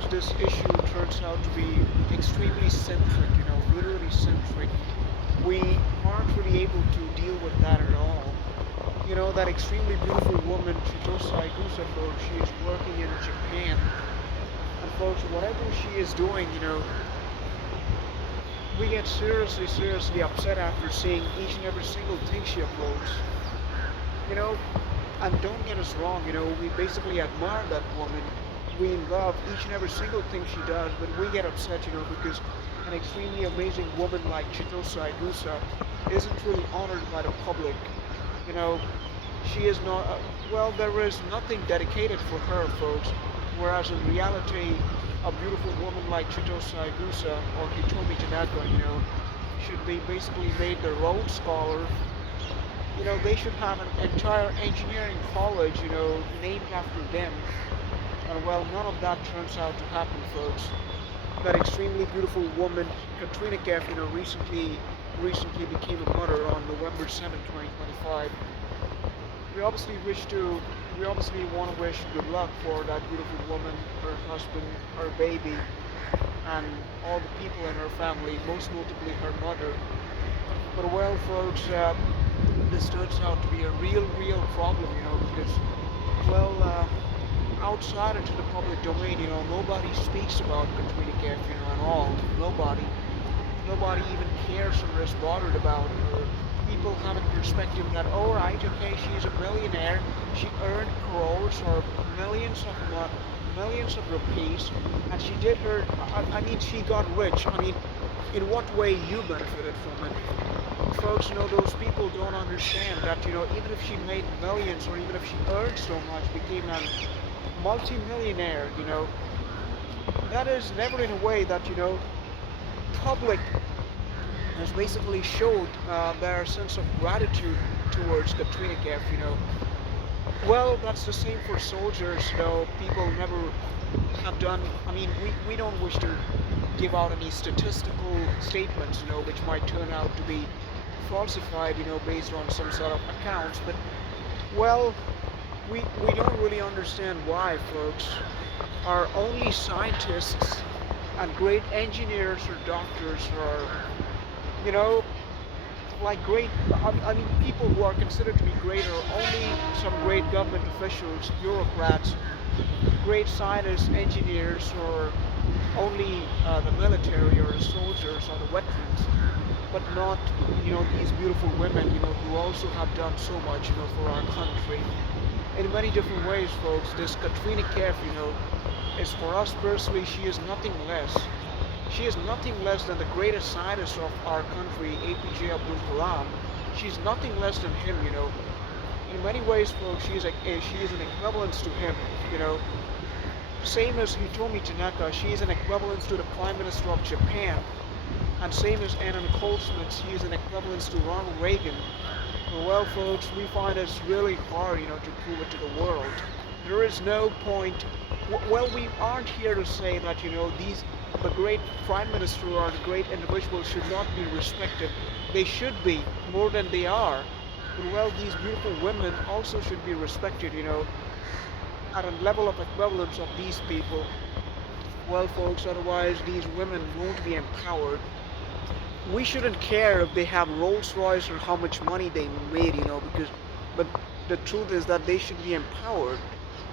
folks, this issue turns out to be extremely centric, literally centric. We aren't really able to deal with that at all. That extremely beautiful woman, Chitose Igusa, folks, she is working in Japan. And folks, whatever she is doing, we get seriously, seriously upset after seeing each and every single thing she uploads. You know, and don't get us wrong, we basically admire that woman. We love each and every single thing she does, but we get upset, because an extremely amazing woman like Chitose Igusa isn't really honored by the public. You know, she is not, well, there is nothing dedicated for her, folks, whereas in reality, a beautiful woman like Chitose Igusa or Hitomi Tanaka, should be basically made the Rhodes Scholar. They should have an entire engineering college, named after them. And well, none of that turns out to happen, folks. That extremely beautiful woman, Katrina Kaif, recently became a mother on November 7th, 2025. We obviously wish to, we obviously want to wish good luck for that beautiful woman, her husband, her baby, and all the people in her family, most notably her mother. But well, folks, this turns out to be a real problem, because, well, outside into the public domain, nobody speaks about Katrina Kaif, at all. Nobody. Nobody even cares or is bothered about her. People have a perspective that, oh right, okay, she's a millionaire, she earned crores or millions of rupees, and she did her, I mean, she got rich. I mean, in what way you benefited from it? Folks, those people don't understand that, even if she made millions or even if she earned so much, became a multi-millionaire, that is never in a way that, public has basically showed their sense of gratitude towards Katrina Kaif, Well, that's the same for soldiers, people never have done, I mean, we don't wish to give out any statistical statements, which might turn out to be falsified, based on some sort of accounts, but, well, we don't really understand why, folks. Our only scientists and great engineers or doctors or, you know, like great, I mean, people who are considered to be great are only some great government officials, bureaucrats, great scientists, engineers, or only the military or the soldiers or the veterans, but not, these beautiful women, who also have done so much, for our country in many different ways, folks. This Katrina Kaif, is for us personally, she is nothing less. She is nothing less than the greatest scientist of our country, APJ Abdul Kalam. She's nothing less than him, In many ways, folks, she is an equivalence to him, you know. Same as Hitomi Tanaka, she is an equivalence to the Prime Minister of Japan. And same as Anna Nicole Smith, she is an equivalence to Ronald Reagan. Well, folks, we find it's really hard, to prove it to the world. There is no point. Well, we aren't here to say that, the great prime minister or the great individuals should not be respected. They should be more than they are. But well, these beautiful women also should be respected, at a level of equivalence of these people. Well, folks, otherwise these women won't be empowered. We shouldn't care if they have Rolls Royce or how much money they made, because, but the truth is that they should be empowered.